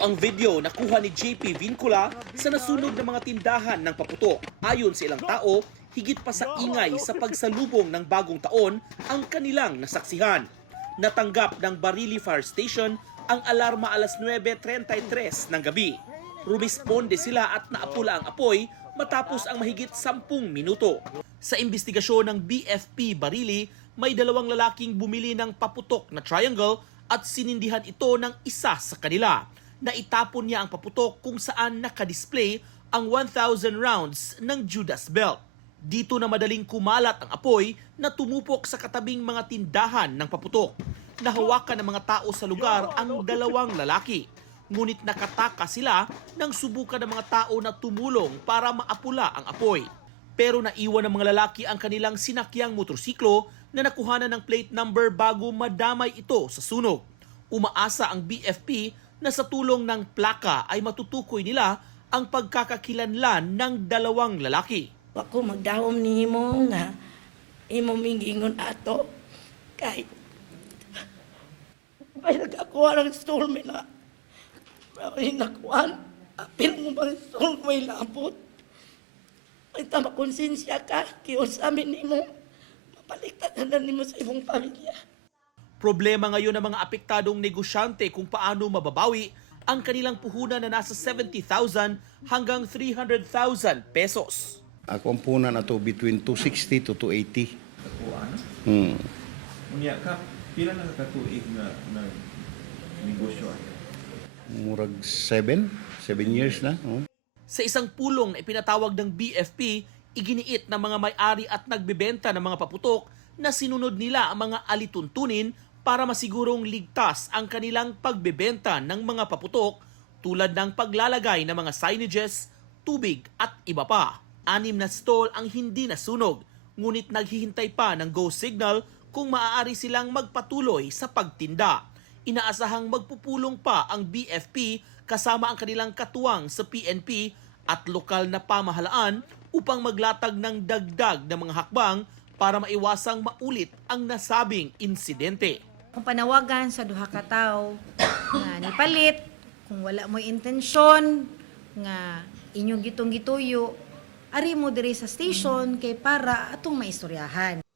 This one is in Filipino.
Ito ang video na kuha ni JP Vincula sa nasunog ng mga tindahan ng paputok. Ayon sa ilang tao, higit pa sa ingay sa pagsalubong ng bagong taon ang kanilang nasaksihan. Natanggap ng Barili Fire Station ang alarma alas 9:33 ng gabi. Rumisponde sila at naapula ang apoy matapos ang mahigit 10 minuto. Sa investigasyon ng BFP Barili, may dalawang lalaking bumili ng paputok na triangle at sinindihan ito ng isa sa kanila. Naitapon niya ang paputok kung saan nakadisplay ang 1,000 rounds ng Judas Belt. Dito na madaling kumalat ang apoy na tumupok sa katabing mga tindahan ng paputok. Nahawakan ng mga tao sa lugar ang dalawang lalaki. Ngunit nakataka sila nang subukan ng mga tao na tumulong para maapula ang apoy. Pero naiwan ng mga lalaki ang kanilang sinakyang motorsiklo na nakuhanan ng plate number bago madamay ito sa sunog. Umaasa ang BFP na sa tulong ng plaka ay matutukoy nila ang pagkakakilanlan ng dalawang lalaki. Ako magdahom ni mo nga imo mingingon ato kay may nagkakuha ng installment na may nakuhaan apil mo bang installment may labot may tama konsensya ka kiyon sa amin ni mo mapaliktad na ni mo sa ibong pamilya. Problema ngayon ng mga apektadong negosyante kung paano mababawi ang kanilang puhunan na nasa 70,000 hanggang 300,000 pesos. Ako ang punan na to between 260 to 280. Kuan. Hmm. Ka pila na katuig na negosyo. Murag 7 years na. Oh. Sa isang pulong na ipinatawag ng BFP, iginiit ng mga may-ari at nagbebenta ng mga paputok na sinunod nila ang mga alituntunin para masigurong ligtas ang kanilang pagbebenta ng mga paputok tulad ng paglalagay ng mga signages, tubig at iba pa. 6 na stall ang hindi nasunog, ngunit naghihintay pa ng go signal kung maaari silang magpatuloy sa pagtinda. Inaasahang magpupulong pa ang BFP kasama ang kanilang katuwang sa PNP at lokal na pamahalaan upang maglatag ng dagdag na mga hakbang para maiwasang maulit ang nasabing insidente. Kung panawagan sa duha ka tawo nga nipalit, kung wala mo intensyon nga inyong gitong gituyo, ari mo diri sa station kay para atong maistoryahan.